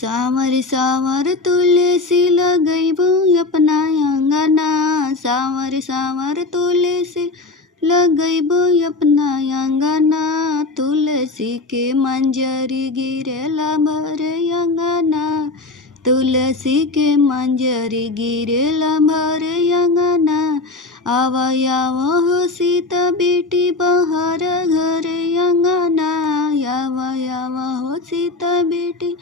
सावर सावर तुलसी लगैबो अपना अंगना, सावर सावर तुलसी लगैबो अपना अंगना, तुलसी के मंजरी गिरेला भर अंगना, तुलसी के मंजरी गिरेला भर अंगना। आवय हो सीता बेटी बहर घर अंगना, आवय हो सीता बेटी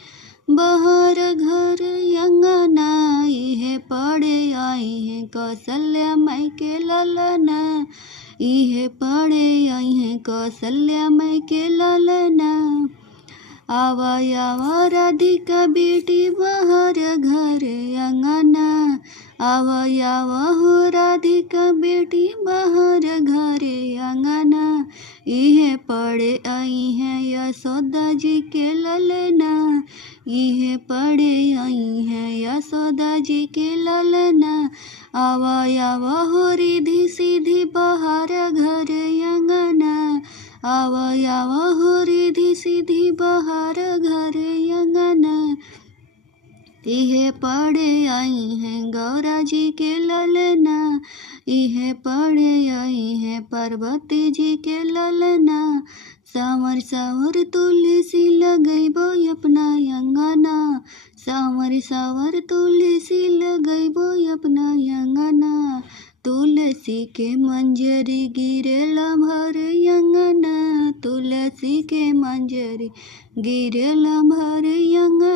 बहर घर अंगना। इहे पढ़े आई है कौशल्या माई के ललना, इहे पढ़े आई है कौशल्या माई के ललना। आवय राधिका बेटी बहर घर अंगना, आवय हो राधिका बेटी बहर घर अंगना। इहे पढ़े आई है यशोदा जी के ललना, इहे पढ़े आई है यशोदा जी के ललना। आवय हो रिधि सीधी बहर घर अंगना, आवय हो रिधि सीधी बहर घर अंगना। इहे पढ़े आई है गौरा जी के ललना, इहे पढ़े आई है पार्वती जी के ललना। सावर सावर तुलसी लगैबो अपना अंगना, सावर सावर तुलसी लगैबो अपना अंगना, तुलसी के मंजरी गिरेला भर अंगना, तुलसी के मंजरी गिरेला भर अंगना।